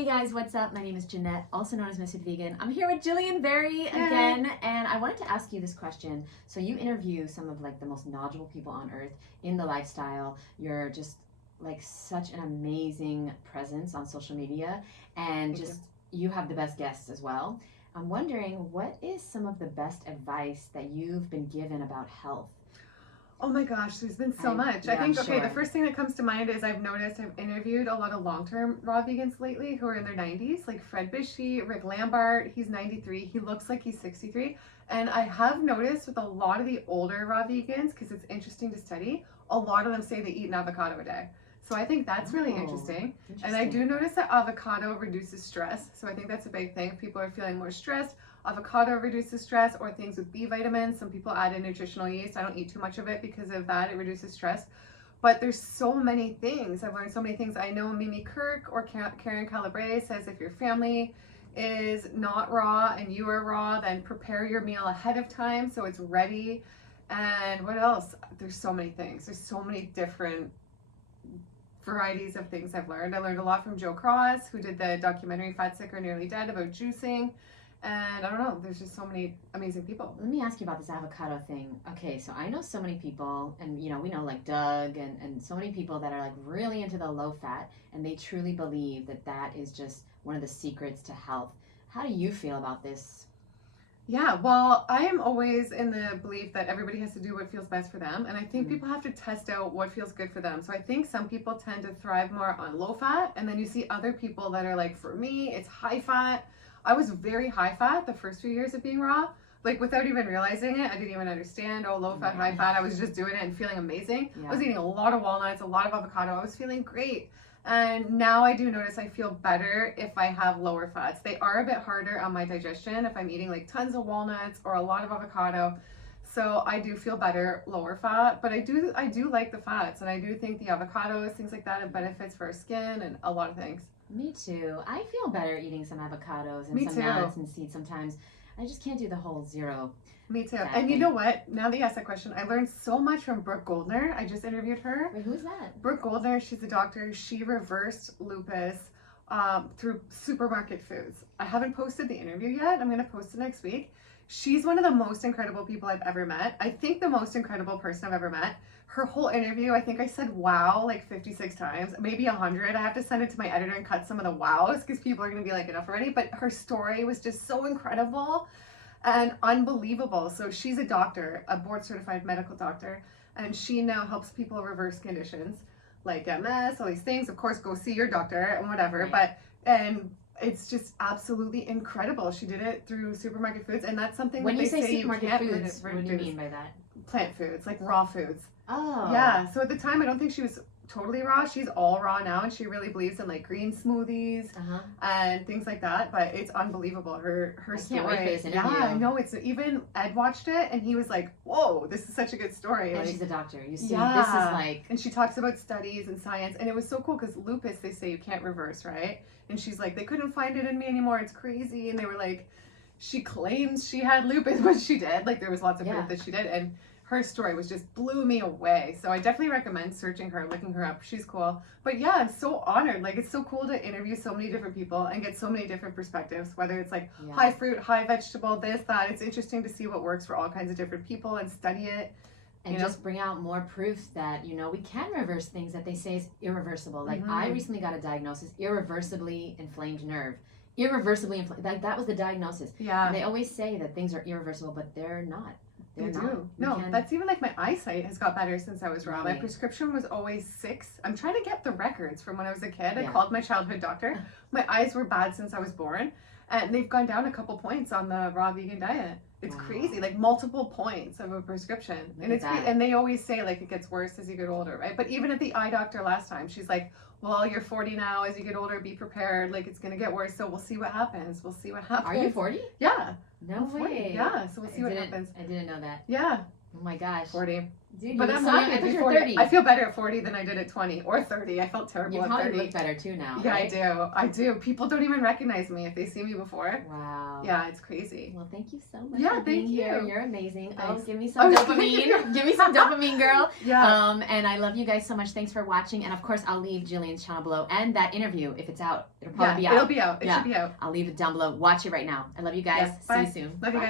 Hey guys, what's up? My name is Jeanette, also known as Ms.FitVegan. I'm here with Gillian again, and I wanted to ask you this question. So you interview some of like the most knowledgeable people on earth in the lifestyle. You're just like such an amazing presence on social media, and you have the best guests as well. I'm wondering, what is some of the best advice that you've been given about health? Oh my gosh, there's been so much. Yeah, I think, sure. the first thing that comes to mind is I've interviewed a lot of long-term raw vegans lately who are in their 90s, like Fred Bishy, Rick Lambart, he's 93, he looks like he's 63. And I have noticed with a lot of the older raw vegans, because it's interesting to study, a lot of them say they eat an avocado a day. So I think that's really interesting. And I do notice that avocado reduces stress. So I think that's a big thing. If people are feeling more stressed, avocado reduces stress, or things with B vitamins. Some people add in nutritional yeast. I don't eat too much of it because of that. It reduces stress. But there's so many things. I've learned so many things. I know Mimi Kirk or Karen Calabre says if your family is not raw and you are raw, then prepare your meal ahead of time so it's ready. And what else? There's so many things. There's so many different varieties of things I've learned. I learned a lot from Joe Cross, who did the documentary Fat, Sick, or Nearly Dead about juicing. And I don't know, there's just so many amazing people. Let me ask you about this avocado thing. Okay, so I know so many people, and we know like Doug and so many people that are like really into the low fat, and they truly believe that that is just one of the secrets to health. How do you feel about this? Yeah, well, I am always in the belief that everybody has to do what feels best for them. And I think people have to test out what feels good for them. So I think some people tend to thrive more on low fat. And then you see other people that are like, for me, it's high fat. I was very high fat the first few years of being raw, like without even realizing it. I didn't even understand, low fat, high fat. I was just doing it and feeling amazing. I was eating a lot of walnuts, a lot of avocado. I was feeling great. And now I do notice I feel better if I have lower fats. They are a bit harder on my digestion if I'm eating like tons of walnuts or a lot of avocado. So I do feel better lower fat, but I do like the fats, and I do think the avocados, things like that, have benefits for our skin and a lot of things. Me too. I feel better eating some avocados and some nuts and seeds sometimes. I just can't do the whole zero. Me too. And you know what? Now that you asked that question, I learned so much from Brooke Goldberg. I just interviewed her. Wait, who's that? Brooke Goldberg, she's a doctor. She reversed lupus through supermarket foods. I haven't posted the interview yet. I'm going to post it next week. She's one of the most incredible people I've ever met. I think the most incredible person I've ever met. Her whole interview, I think I said wow like 56 times, maybe 100. I have to send it to my editor and cut some of the wows because people are going to be like, enough already. But her story was just so incredible and unbelievable. So she's a doctor, a board certified medical doctor, and she now helps people reverse conditions like MS, all these things. Of course, go see your doctor and whatever. Right. And it's just absolutely incredible. She did it through supermarket foods, and that's something when that you they say supermarket foods, what do you mean by that? Plant foods, like raw foods. Oh. Yeah. So at the time, I don't think she was totally raw. She's all raw now, and she really believes in like green smoothies and things like that. But it's unbelievable. Her story. Can't wait for this interview. Yeah, I know. It's even Ed watched it, and he was like, "Whoa, this is such a good story." And like, she's a doctor. You see, this is like. And she talks about studies and science, and it was so cool because lupus, they say you can't reverse, right? And she's like, they couldn't find it in me anymore. It's crazy. And they were like, she claims she had lupus, but she did. Like there was lots of proof that she did, and her story was just blew me away. So I definitely recommend searching her, looking her up. She's cool. But yeah, I'm so honored. Like it's so cool to interview so many different people and get so many different perspectives, whether it's like high fruit, high vegetable, this, that. It's interesting to see what works for all kinds of different people and study it. And just bring out more proof that, we can reverse things that they say is irreversible. Like I recently got a diagnosis, irreversibly inflamed nerve. Irreversibly inflamed, like that was the diagnosis. Yeah. And they always say that things are irreversible, but they're not. They do. No, that's even like my eyesight has got better since I was raw. My prescription was always 6. I'm trying to get the records from when I was a kid. I called my childhood doctor. My eyes were bad since I was born, and they've gone down a couple points on the raw vegan diet. It's crazy, like multiple points of a prescription. And it's great. And they always say like it gets worse as you get older, right? But even at the eye doctor last time, she's like, well, you're 40 now. As you get older, be prepared. Like it's going to get worse. So we'll see what happens. We'll see what happens. Are you 40? Yeah. No way. Yeah. So we'll see what happens. I didn't know that. Yeah. Oh my gosh. 40. Dude, But you I'm look so young. happy I at thought you were 40. 30. I feel better at 40 than I did at 20 or 30. I felt terrible You at probably 30. look better too now, Yeah, right? I do. People don't even recognize me if they see me before. Wow. Yeah, it's crazy. Well, thank you so much Yeah, for being thank here. you. You're amazing. Thanks. Oh, give me some Oh, dopamine. Give me some dopamine, girl. Yeah. And I love you guys so much. Thanks for watching. And of course, I'll leave Gillian's channel below and that interview if it's out. It'll probably be out. It'll be out. It Yeah. should be out. I'll leave it down below. Watch it right now. I love you guys. Yes, bye. See you soon. Love you Bye. guys.